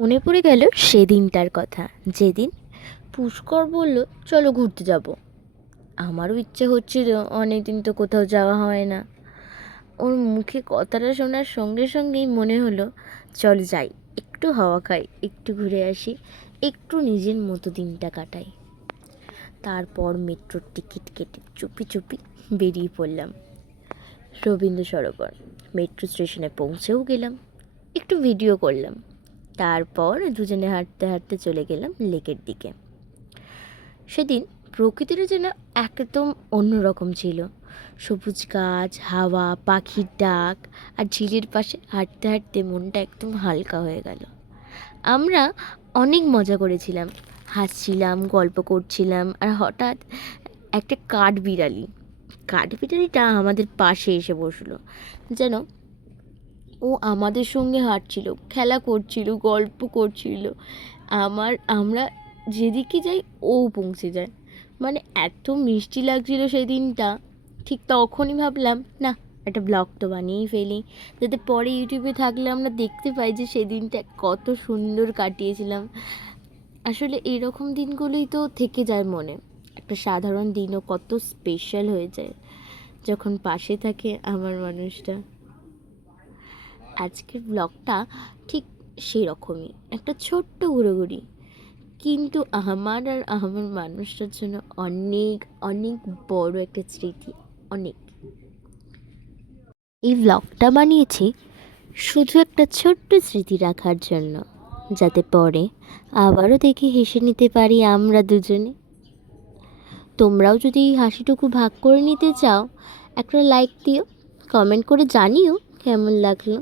মনে পড়ে গেল সেদিনটার কথা, যেদিন পুষ্কর বলল চলো ঘুরতে যাব। আমারও ইচ্ছে হচ্ছিল, অনেক দিন তো কোথাও যাওয়া হয় না। ওর মুখে কথাটা শোনার সঙ্গে সঙ্গেই মনে হলো চল যাই, একটু হাওয়া খাই, একটু ঘুরে আসি, একটু নিজের মতো দিনটা কাটাই। তারপর মেট্রোর টিকিট কেটে চুপি চুপি বেরিয়ে পড়লাম রবীন্দ্র সরোবর। মেট্রো স্টেশনে পৌঁছেও গেলাম, একটু ভিডিও করলাম। তারপর দুজনে হাঁটতে হাঁটতে চলে গেলাম লেকের দিকে। সেদিন প্রকৃতিটা যেন একদম অন্যরকম ছিল। সবুজ গাছ, হাওয়া, পাখির ডাক আর ঝিলের পাশে হাঁটতে হাঁটতে মনটা একদম হালকা হয়ে গেল। আমরা অনেক মজা করেছিলাম, হাসছিলাম, গল্প করছিলাম। আর হঠাৎ একটা কাঠবিড়ালিটা আমাদের পাশে এসে বসলো। যেন ও আমাদের সঙ্গে হাঁটছিল, খেলা করছিল, গল্প করছিল। আমরা যেদিকে যাই ও পৌঁছে যায়। মানে এত মিষ্টি লাগছিল সেই দিনটা। ঠিক তখনই ভাবলাম, না, একটা ব্লগ তো বানিয়েই ফেলি, যাতে পরে ইউটিউবে থাকলে আমরা দেখতে পাই যে সেদিনটা কত সুন্দর কাটিয়েছিলাম। আসলে এরকম দিনগুলোই তো থেকে যায় মনে। একটা সাধারণ দিনও কত স্পেশাল হয়ে যায় যখন পাশে থাকে আমার মানুষটা। আজকের ব্লগটা ঠিক সেই রকমই, একটা ছোট্ট ঘুরোঘুরি, কিন্তু আমার মানুষটার জন্য অনেক অনেক বড় একটা স্মৃতি। অনেক। এই ব্লগটা বানিয়েছি শুধু একটা ছোট্ট স্মৃতি রাখার জন্য, যাতে পরে আবারও দেখে হেসে নিতে পারি আমরা দুজনে। তোমরাও যদি এই হাসিটুকু ভাগ করে নিতে চাও, একটা লাইক দিও, কমেন্ট করে জানিও কেমন লাগলো।